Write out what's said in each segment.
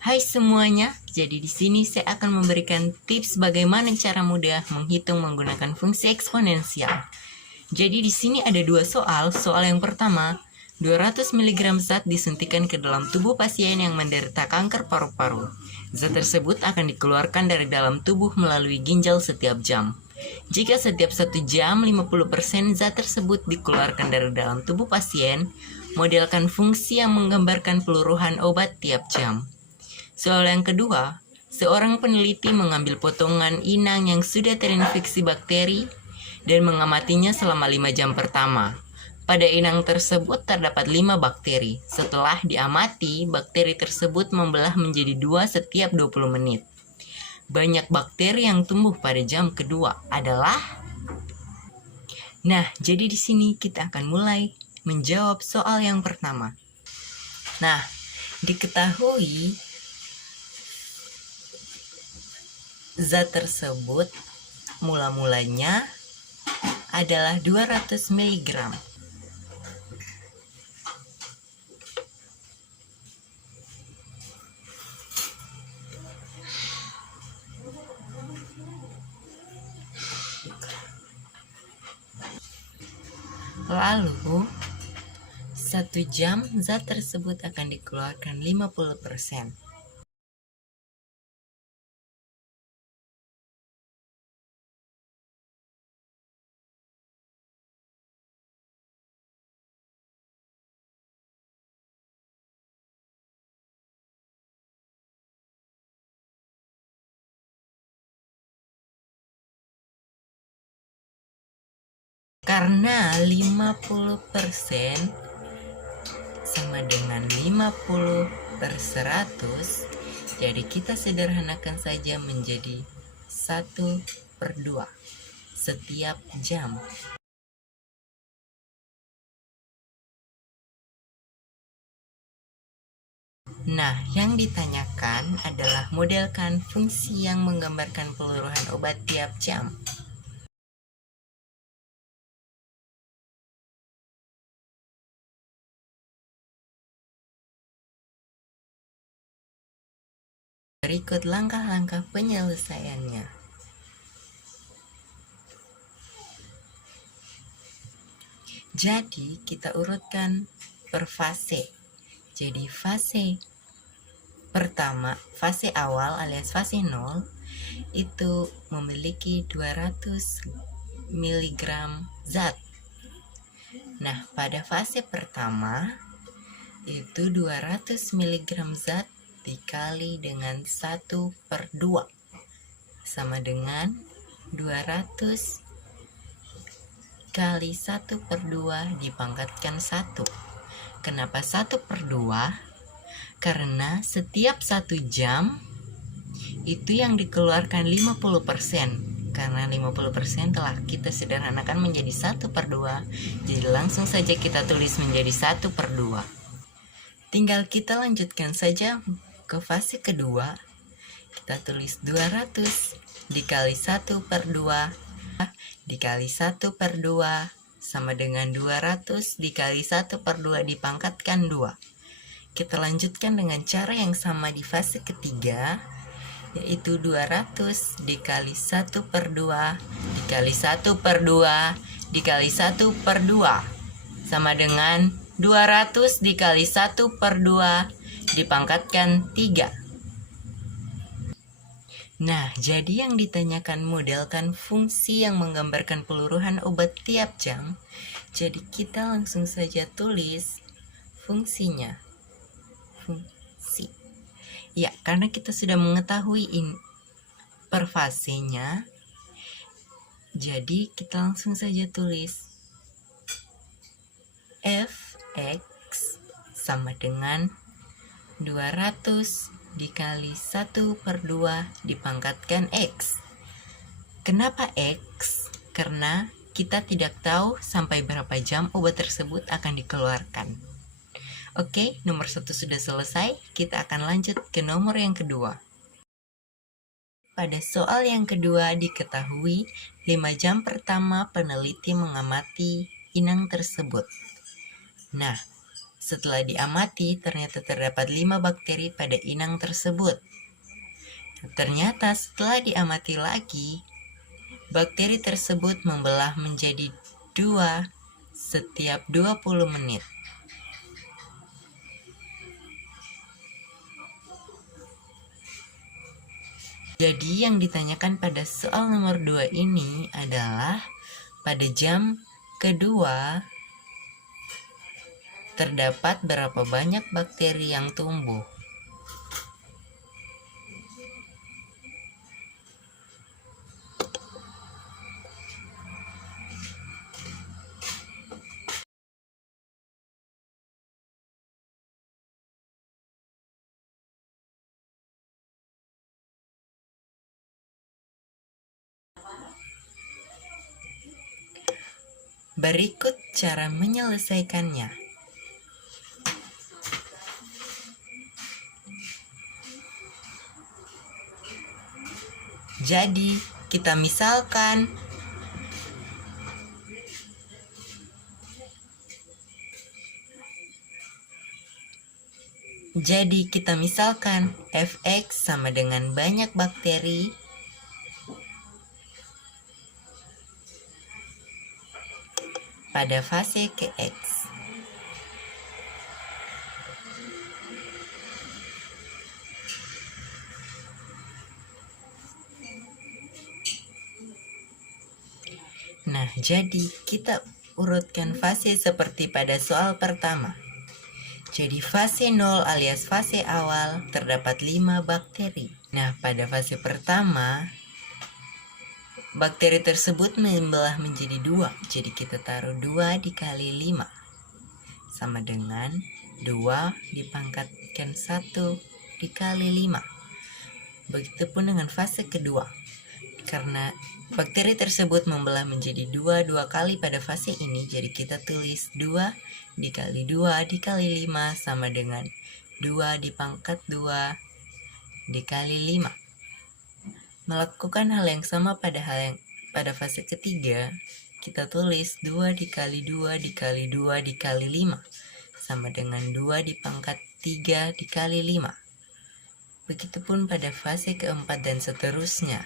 Hai semuanya, jadi di sini saya akan memberikan tips bagaimana cara mudah menghitung menggunakan fungsi eksponensial. Jadi di sini ada dua soal. Soal yang pertama, 200 mg zat disuntikan ke dalam tubuh pasien yang menderita kanker paru-paru. Zat tersebut akan dikeluarkan dari dalam tubuh melalui ginjal setiap jam. Jika setiap 1 jam 50% zat tersebut dikeluarkan dari dalam tubuh pasien, modelkan fungsi yang menggambarkan peluruhan obat tiap jam. Soal yang kedua, seorang peneliti mengambil potongan inang yang sudah terinfeksi bakteri dan mengamatinya selama 5 jam pertama. Pada inang tersebut terdapat 5 bakteri. Setelah diamati, bakteri tersebut membelah menjadi 2 setiap 20 menit. Banyak bakteri yang tumbuh pada jam kedua adalah... Nah, jadi di sini kita akan mulai menjawab soal yang pertama. Nah, diketahui zat tersebut mula-mulanya adalah 200 mg. Lalu 1 jam zat tersebut akan dikeluarkan 50%. Karena 50% sama dengan 50/100, jadi kita sederhanakan saja menjadi 1/2 setiap jam. Nah, yang ditanyakan adalah modelkan fungsi yang menggambarkan peluruhan obat tiap jam. Berikut langkah-langkah penyelesaiannya. Jadi, kita urutkan per fase. Jadi, fase pertama, fase awal alias fase 0, itu memiliki 200 mg zat. Nah, pada fase pertama, itu 200 mg zat dikali dengan 1/2 sama dengan 200 kali 1/2 dipangkatkan 1. Kenapa 1/2? Karena setiap 1 jam itu yang dikeluarkan 50%. Karena 50% telah kita sederhanakan menjadi 1/2, jadi langsung saja kita tulis menjadi 1/2. Tinggal kita lanjutkan saja ke fase kedua. Kita tulis 200 dikali 1/2 dikali 1/2 sama dengan 200 dikali 1/2 dipangkatkan 2. Kita lanjutkan dengan cara yang sama di fase ketiga, yaitu 200 dikali 1/2 dikali 1/2 dikali 1/2 sama dengan 200 dikali 1/2 dipangkatkan 3. Nah, jadi yang ditanyakan modelkan fungsi yang menggambarkan peluruhan obat tiap jam. Jadi kita langsung saja tulis fungsinya. Fungsi. Ya, karena kita sudah mengetahui per fasenya, jadi kita langsung saja tulis Fx sama dengan 200 dikali 1/2 dipangkatkan X. Kenapa X? Karena kita tidak tahu sampai berapa jam obat tersebut akan dikeluarkan. Oke, nomor 1 sudah selesai. Kita akan lanjut ke nomor yang kedua. Pada soal yang kedua diketahui 5 jam pertama peneliti mengamati inang tersebut. Nah, setelah diamati ternyata terdapat 5 bakteri pada inang tersebut. Ternyata setelah diamati lagi, bakteri tersebut membelah menjadi 2 setiap 20 menit. Jadi yang ditanyakan pada soal nomor 2 ini adalah pada jam kedua terdapat berapa banyak bakteri yang tumbuh. Berikut cara menyelesaikannya. Jadi, kita misalkan Fx sama dengan banyak bakteri pada fase Kx. Nah, jadi kita urutkan fase seperti pada soal pertama. Jadi fase 0 alias fase awal terdapat 5 bakteri. Nah, pada fase pertama, bakteri tersebut membelah menjadi 2. Jadi kita taruh 2 dikali 5 sama dengan 2 dipangkatkan 1 dikali 5. Begitupun dengan fase kedua. Karena bakteri tersebut membelah menjadi 2 kali pada fase ini, jadi kita tulis 2 dikali 2 dikali 5 sama dengan 2 dipangkat 2 dikali 5. Melakukan hal yang sama pada fase ketiga, kita tulis 2 dikali 2 dikali 2 dikali 5 sama dengan 2 dipangkat 3 dikali 5. Begitupun pada fase keempat dan seterusnya.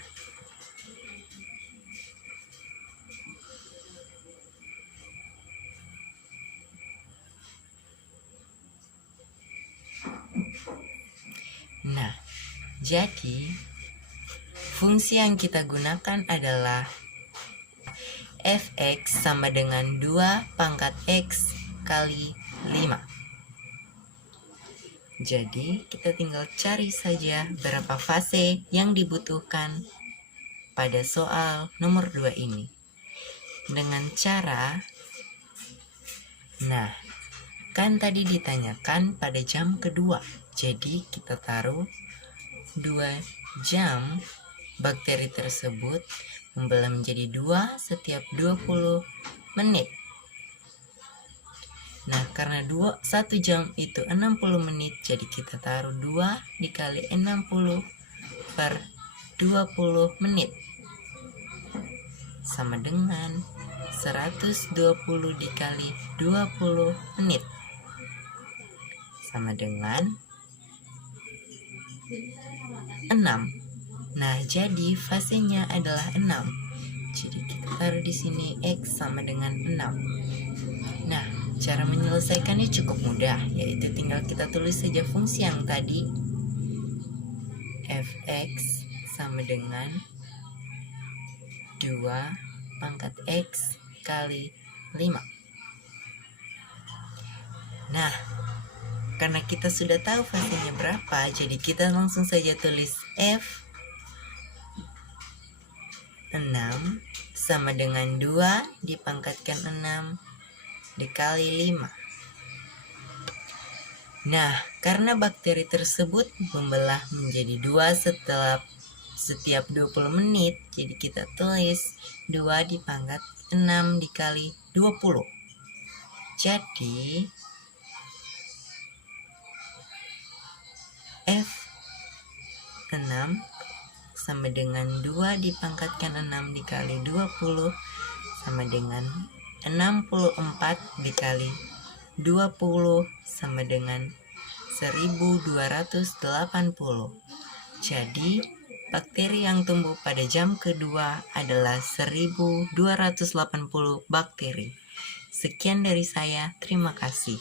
Nah, jadi fungsi yang kita gunakan adalah Fx sama dengan 2 pangkat X kali 5. Jadi kita tinggal cari saja berapa fase yang dibutuhkan pada soal nomor 2 ini. Dengan cara, nah, kan tadi ditanyakan pada jam kedua. Jadi kita taruh 2 jam, bakteri tersebut membelah menjadi 2 setiap 20 menit. Nah, karena 1 jam itu 60 menit, jadi kita taruh 2 dikali 60 per 20 menit. Sama dengan 120 dikali 20 menit. Sama dengan 6. Nah, jadi fasenya adalah 6. Jadi kita taruh di sini X sama dengan 6. Nah, cara menyelesaikannya cukup mudah, yaitu tinggal kita tulis saja fungsi yang tadi. Fx sama dengan 2 pangkat X kali 5. Nah, karena kita sudah tahu fasenya berapa, jadi kita langsung saja tulis F 6 sama dengan 2 dipangkatkan 6 dikali 5. Nah, karena bakteri tersebut membelah menjadi 2 setiap 20 menit, jadi kita tulis 2 dipangkat 6 dikali 20. Jadi F6 sama dengan 2 dipangkatkan 6 dikali 20 sama dengan 64 dikali 20 sama dengan 1280. Jadi, bakteri yang tumbuh pada jam kedua adalah 1280 bakteri. Sekian dari saya, terima kasih.